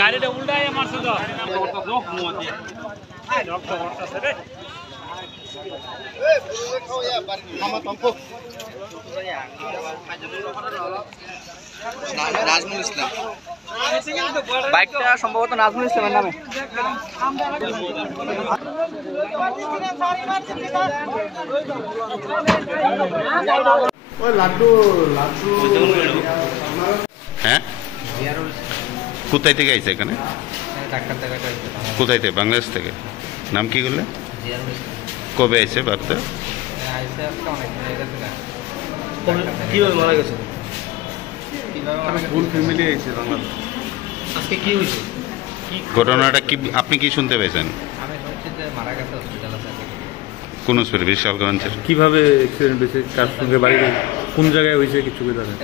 গাড়িটা উল্টায় মারছে তো নাজমুল ইসলাম বাইকটা সম্ভবত নাজমুল ইসলামের নামে। হ্যাঁ, কোথায় থেকে আইছে এখানে? কোথায় থেকে? বাংলাদেশ থেকে। নাম কি করলে? কবে আইছে বার্তা? কিভাবে মারা গেছে? ফুল ফ্যামিলি আইছে বাংলাদেশ। আজকে কি হয়েছে? ঘটনাটা কি আপনি কি শুনতে পেয়েছেন? আমি শুনছি যে মারা গেছে হসপিটাল আছে। কোন হসপিটাল? বিশালগঞ্জের। কিভাবে অ্যাক্সিডেন্ট হয়েছে, কার সঙ্গে বাড়ি, কোন জায়গায় হয়েছে কিছু কি জানেন?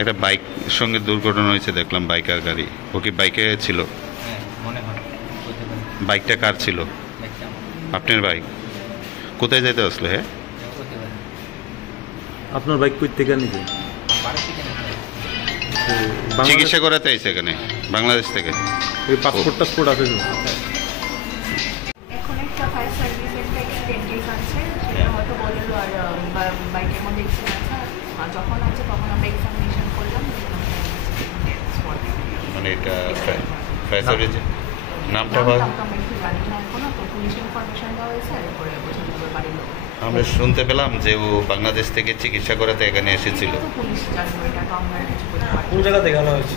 একটা বাইক সঙ্গে দুর্ঘটনা হয়েছে দেখলাম, বাইক আর গাড়ি। ও কি বাইকে ছিল? হ্যাঁ মনে হয়। বাইকটা কার ছিল? আপনার বাইক? কোথায় যেতে আসলে? হ্যাঁ, আপনার বাইক কই থেকে নিছে? চিকিৎসা করাতে আইছে এখানে বাংলাদেশ থেকে। পাসপোর্ট টাসপোর্ট আছে তো? এখন একটা ফায়ার সার্ভিস একটা এক্সিডেন্ট কেস আছে, সেটা হয়তো বললো আর বাইকের মধ্যে এক্সিডেন্ট আছে। আর যখন আছে তখন আমরা এক্সামিনেশন করলাম, মানে এটা ফায়ার সার্ভিস নামটা এখনো তো পুলিশ ইনফরমেশন দেওয়া হয়েছে, এরপরে বোঝা যাবে বাড়ির লোক। আমরা শুনতে পেলাম যে ও বাংলাদেশ থেকে চিকিৎসা করাতে এখানে এসেছিল। তো পুলিশ জানবে, এটা তো আমরা কিছু করতে পারি না। কোন জায়গা দেখানো হয়েছে?